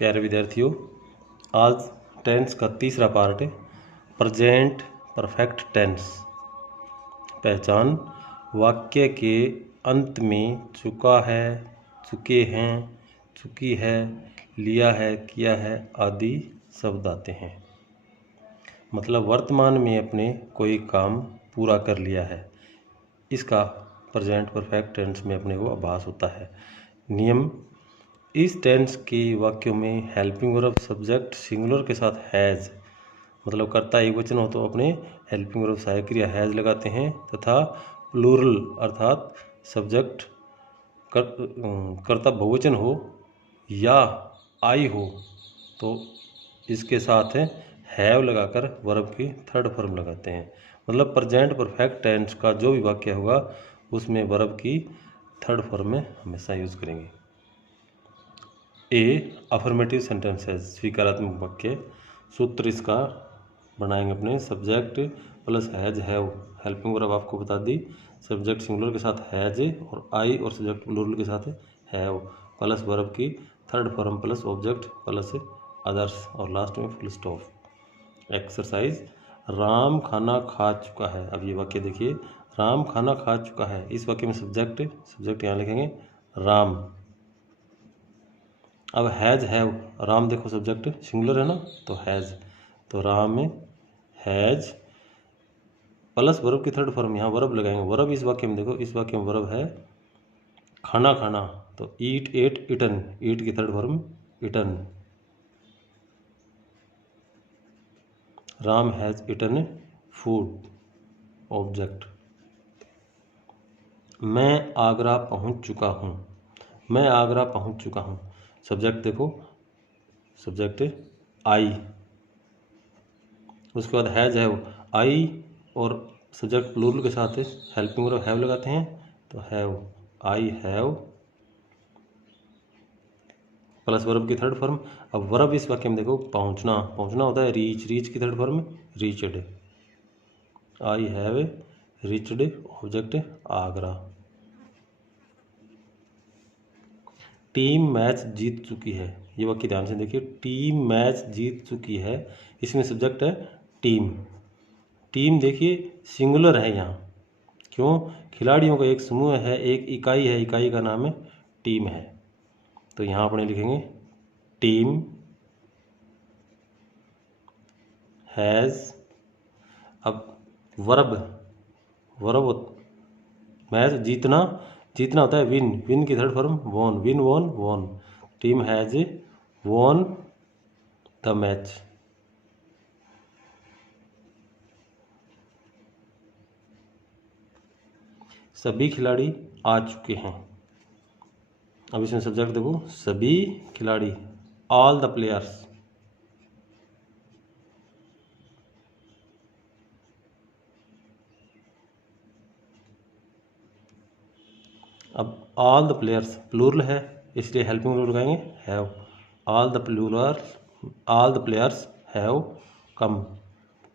प्यारे विद्यार्थियों, आज टेंस का तीसरा पार्ट है प्रेजेंट परफेक्ट टेंस। पहचान वाक्य के अंत में चुका है, चुके हैं, चुकी है, लिया है, किया है आदि शब्द आते हैं। मतलब वर्तमान में अपने कोई काम पूरा कर लिया है, इसका प्रेजेंट परफेक्ट टेंस में अपने को आभास होता है। नियम: इस टेंस के वाक्यों में हेल्पिंग वर्ब सब्जेक्ट सिंगुलर के साथ हैज़, मतलब कर्ता एक वचन हो तो अपने हेल्पिंग वर्ब सहायक क्रिया हैज़ लगाते हैं, तथा प्लूरल अर्थात सब्जेक्ट कर्ता बहुवचन हो या आई हो तो इसके साथ हैव लगाकर वर्ब की थर्ड फॉर्म लगाते हैं। मतलब प्रेजेंट परफेक्ट टेंस का जो भी वाक्य होगा उसमें वर्ब की थर्ड फॉर्म में हमेशा यूज़ करेंगे। अफर्मेटिव सेंटेंसेस, स्वीकारात्मक वाक्य। सूत्र इसका बनाएंगे अपने subject plus has have, helping verb आपको बता दी, सब्जेक्ट सिंगुलर के साथ हैज और आई और सब्जेक्ट प्लूरल के साथ हैव, प्लस वर्ब की third form plus object plus others और लास्ट में फुल स्टॉप। एक्सरसाइज: राम खाना खा चुका है। अब ये वाक्य देखिए, राम खाना खा चुका है। इस वाक्य में सब्जेक्ट यहाँ लिखेंगे राम। अब हैज़ हैव, राम देखो सब्जेक्ट सिंगुलर है ना तो हैज़, तो राम में हैज़ प्लस वर्ब की थर्ड फॉर्म यहाँ वर्ब लगाएंगे। वर्ब इस वाक्य में देखो, इस वाक्य में वर्ब है खाना खाना, तो ईट एट इटन, ईट की third form eaten. Ram has eaten food, object. मैं आगरा पहुँच चुका हूँ, मैं आगरा पहुँच चुका हूँ, सब्जेक्ट देखो सब्जेक्ट आई, उसके बाद हैज हैव, आई और सब्जेक्ट प्लूरल के साथ हेल्पिंग वर्ब हैव लगाते हैं तो have, I have plus verb की थर्ड फॉर्म। अब वर्ब इस वाक्य में देखो पहुंचना, पहुंचना होता है रीच, रीच की third form reached, I have reached, object Agra. Team match जीत चुकी है, ये वाक्य ध्यान से देखिए, टीम मैच जीत चुकी है, इसमें सब्जेक्ट है टीम। टीम देखिए सिंगुलर है यहाँ, क्यों? खिलाड़ियों का एक समूह है, एक इकाई है, इकाई का नाम है टीम है, तो यहाँ अपने लिखेंगे टीम हैज़। अब वर्ब मैच जीतना, जीतना होता है विन, विन की third form won, win won won, team has won the match. सभी खिलाड़ी आ चुके हैं। अब इसमें सब्जेक्ट देखो सभी खिलाड़ी, ऑल द प्लेयर्स। अब ऑल द प्लेयर्स प्लूरल है इसलिए हेल्पिंग वर्ब लगाएंगे have, all the players have come,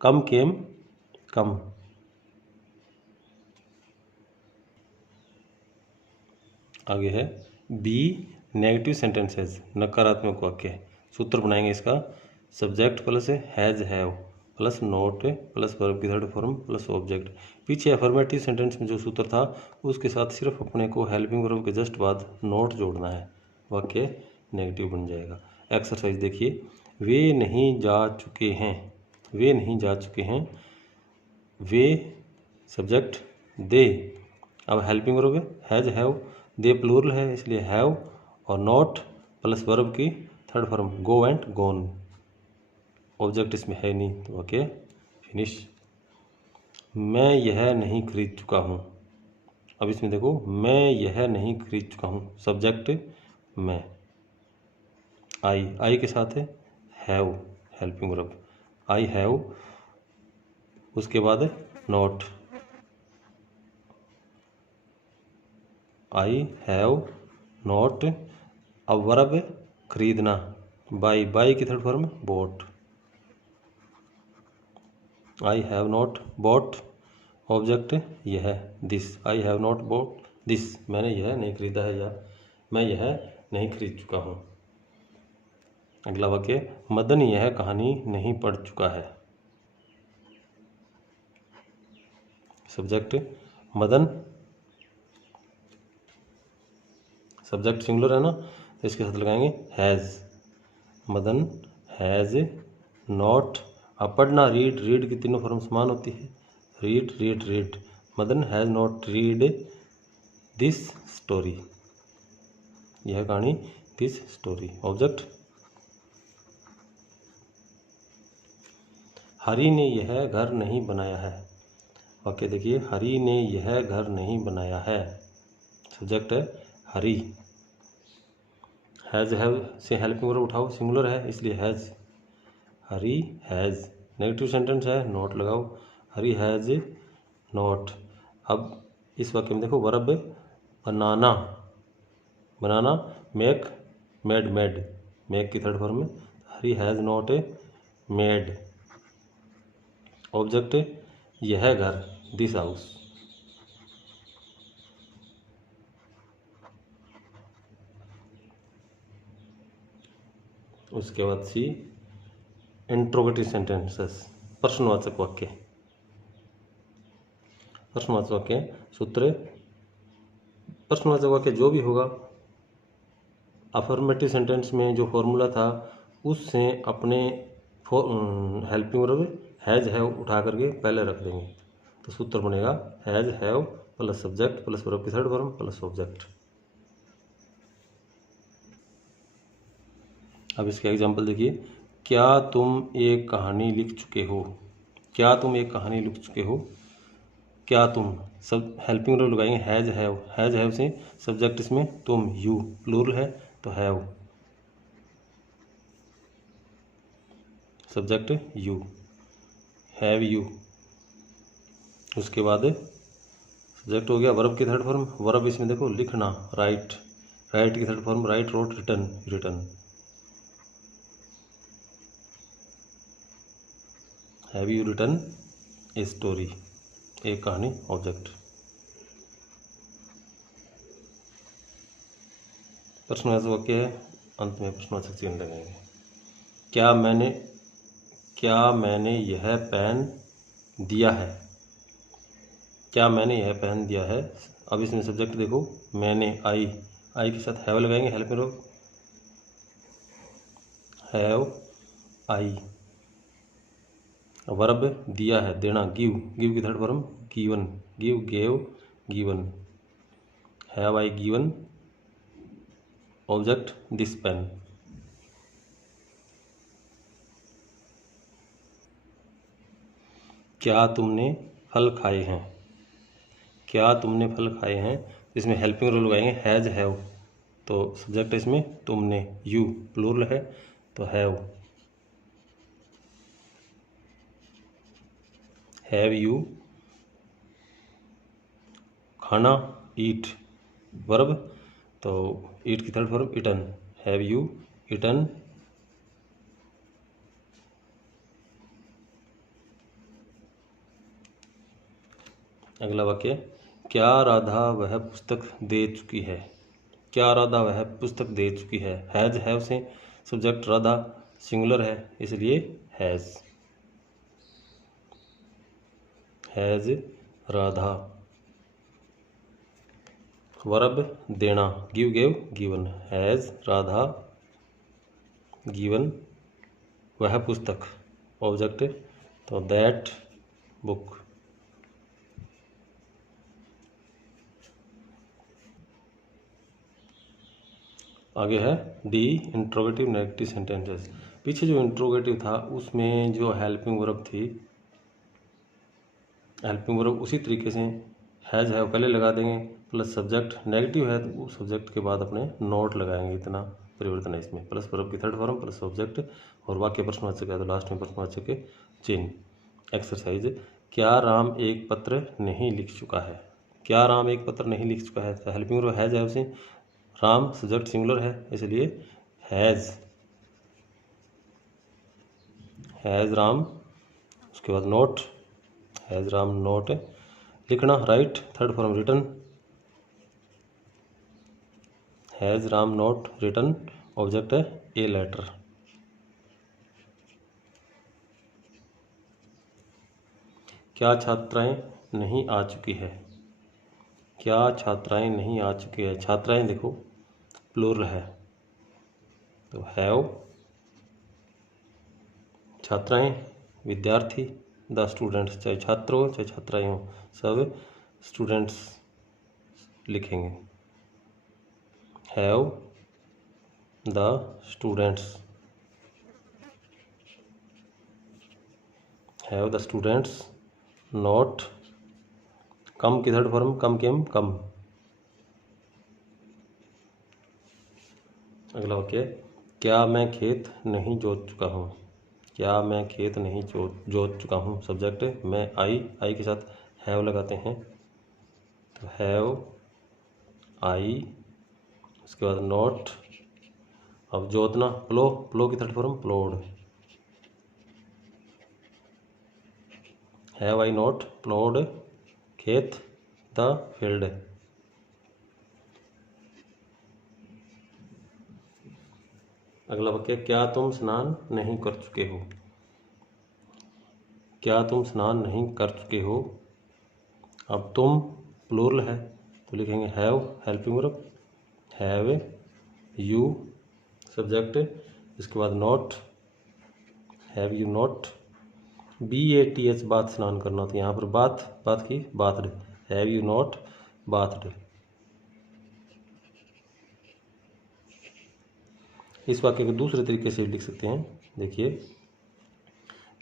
come came come. आगे है बी नेगेटिव सेंटेंसेस, नकारात्मक वाक्य। सूत्र बनाएंगे इसका subject plus has have plus note plus verb की थर्ड फॉर्म प्लस ऑब्जेक्ट। पीछे अफर्मेटिव सेंटेंस में जो सूत्र था उसके साथ सिर्फ अपने को हेल्पिंग वर्ब के जस्ट बाद नोट जोड़ना है, वाक्य नेगेटिव बन जाएगा। एक्सरसाइज देखिए, वे नहीं जा चुके हैं, वे नहीं जा चुके हैं, वे सब्जेक्ट दे, अब helping verb has have, they plural है इसलिए हैव और नॉट प्लस वर्ब की third form go and gone, object इसमें है नहीं तो ओके फिनिश। मैं यह नहीं खरीद चुका हूँ, अब इसमें देखो मैं यह नहीं खरीद चुका हूँ, सब्जेक्ट मैं, आई के साथ है have helping verb, I have, उसके बाद नॉट, आई हैव नॉट। अब वर्ब खरीदना, बाई की third form bought, I have not bought, object यह this, I have not bought this, मैंने यह नहीं खरीदा है या मैं यह नहीं खरीद चुका हूँ। अगला वाक्य, मदन यह कहानी नहीं पढ़ चुका है। सब्जेक्ट मदन, सब्जेक्ट सिंगुलर है ना, तो इसके साथ लगाएंगे हैज़। Madan has not. अब पढ़ना, रीड, रीड की तीनों फॉर्म समान होती है। Read read read. Madan has not read this story, यह कहानी, दिस स्टोरी। ऑब्जेक्ट, हरी ने यह घर नहीं बनाया है। वाक्य देखिए, हरी ने यह घर नहीं बनाया है। सब्जेक्ट है हरी। हैज़ हैव से हेल्पिंग वर्ब उठाओ, सिंगुलर है इसलिए has. Hari has. Negative sentence है, नॉट लगाओ। हरी हैज़ नॉट। अब इस वाक्य में देखो, वर्ब बनाना, बनाना, मेक, मेड, मेड, मेक की थर्ड फॉर्म में। हरी हैज़ नॉट मेड। ऑब्जेक्ट यह घर, दिस हाउस। उसके बाद सी, इंट्रोगेटिव सेंटेंसेस, प्रश्नवाचक वाक्य। प्रश्नवाचक वाक्य सूत्र, प्रश्नवाचक वाक्य जो भी होगा अफर्मेटिव सेंटेंस में जो फॉर्मूला था उससे अपने हेल्पिंग वर्ब हैज़ हैव उठा करके पहले रख देंगे, तो सूत्र बनेगा has have plus subject plus verb की थर्ड फॉर्म प्लस ऑब्जेक्ट। अब इसका एग्जाम्पल देखिए, क्या तुम एक कहानी लिख चुके हो। क्या तुम एक कहानी लिख चुके हो। क्या तुम, सब हेल्पिंग वर्ब लगाएंगे हैज़ हैव। हैज़ हैव से सब्जेक्ट इसमें तुम, यू, प्लूरल है तो have, subject you, have you. उसके बाद सब्जेक्ट हो गया, वर्ब की थर्ड फॉर्म। वर्ब इसमें देखो लिखना, राइट, राइट की third form write, wrote, written, written. Have you written a story, एक कहानी, ऑब्जेक्ट। प्रश्नवाचक वाक्य है, अंत में प्रश्नवाचक चिन्ह लगेंगे। क्या मैंने यह पेन दिया है। क्या मैंने यह पेन दिया है। अब इसमें सब्जेक्ट देखो, मैंने, आई, आई के साथ हैव लगाएंगे, हेल्प में रोक, हैव आई। वर्ब दिया है, देना, गिव, गिव की third form given, give, gave, given. Have I given, object this pen. क्या तुमने फल खाए हैं। क्या तुमने फल खाए हैं, इसमें हेल्पिंग रोल लगाएंगे हैज़ हैव, तो सब्जेक्ट इसमें तुमने, यू, प्लूरल है तो हैव यू। खाना, ईट, वर्ब, तो ईट की third form eaten, have you eaten. अगला वाक्य, क्या राधा वह पुस्तक दे चुकी है। क्या राधा वह पुस्तक दे चुकी है। हैज़ हैव से सब्जेक्ट राधा, सिंगुलर है इसलिए हैज़ राधा। वर्ब देना, give, gave, given. Has Radha given वह पुस्तक, ऑब्जेक्ट तो दैट बुक। आगे है डी, इंट्रोगेटिव नेगेटिव सेंटेंसेस। पीछे जो इंट्रोगेटिव था उसमें जो हेल्पिंग वर्ब थी, हेल्पिंग वर्ब उसी तरीके से हैज़ हैव पहले लगा देंगे प्लस सब्जेक्ट, नेगेटिव है तो सब्जेक्ट के बाद अपने नोट लगाएंगे, इतना परिवर्तन है इसमें। प्लस वर्ब की थर्ड फॉर्म प्लस ऑब्जेक्ट, और वाक्य प्रश्नवाचक है तो लास्ट में प्रश्नवाचक के चिन्ह। एक्सरसाइज, क्या राम एक पत्र नहीं लिख चुका है। क्या राम एक पत्र नहीं लिख चुका है, तो हेल्पिंग वर्ब हैज़ हैव से राम सब्जेक्ट सिंगुलर है इसलिए हैज़ राम। उसके बाद नोट, हैज़ राम नोट, लिखना, right, third form return, has Ram note return, object है ए लेटर। क्या छात्राएं नहीं आ चुकी है? क्या छात्राएं नहीं आ चुकी है? छात्राएं देखो प्लूरल है, तो हैव, छात्राएं, विद्यार्थी, द स्टूडेंट्स, चाहे छात्र हो चाहे छात्राएं हो, सब स्टूडेंट्स लिखेंगे। Have the students, have the students not come की थर्ड फॉर्म कम केम कम। अगला वाक्य, क्या मैं खेत नहीं जोत चुका हूँ? क्या मैं खेत नहीं जोत चुका हूँ? सब्जेक्ट मैं आई के साथ हैव लगाते हैं, तो हैव आई, उसके बाद नॉट, अब जोतना प्लो की third form प्लोड, have I not प्लोड खेत द फील्ड। अगला वाक्य, क्या तुम स्नान नहीं कर चुके हो? क्या तुम स्नान नहीं कर चुके हो? अब तुम प्लूरल है तो लिखेंगे have helping verb, have you subject, इसके बाद not, have you not, BATH bath स्नान करना, तो यहाँ पर बाथ की bathed, have you not bathed. इस वाक्य को दूसरे तरीके से लिख सकते हैं, देखिए,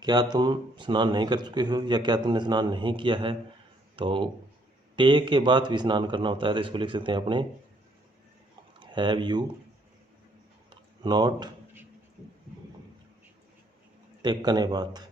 क्या तुम स्नान नहीं कर चुके हो या क्या तुमने स्नान नहीं किया है, तो टे के बाद भी स्नान करना होता है, तो इसको लिख सकते हैं अपने have you not taken a bath.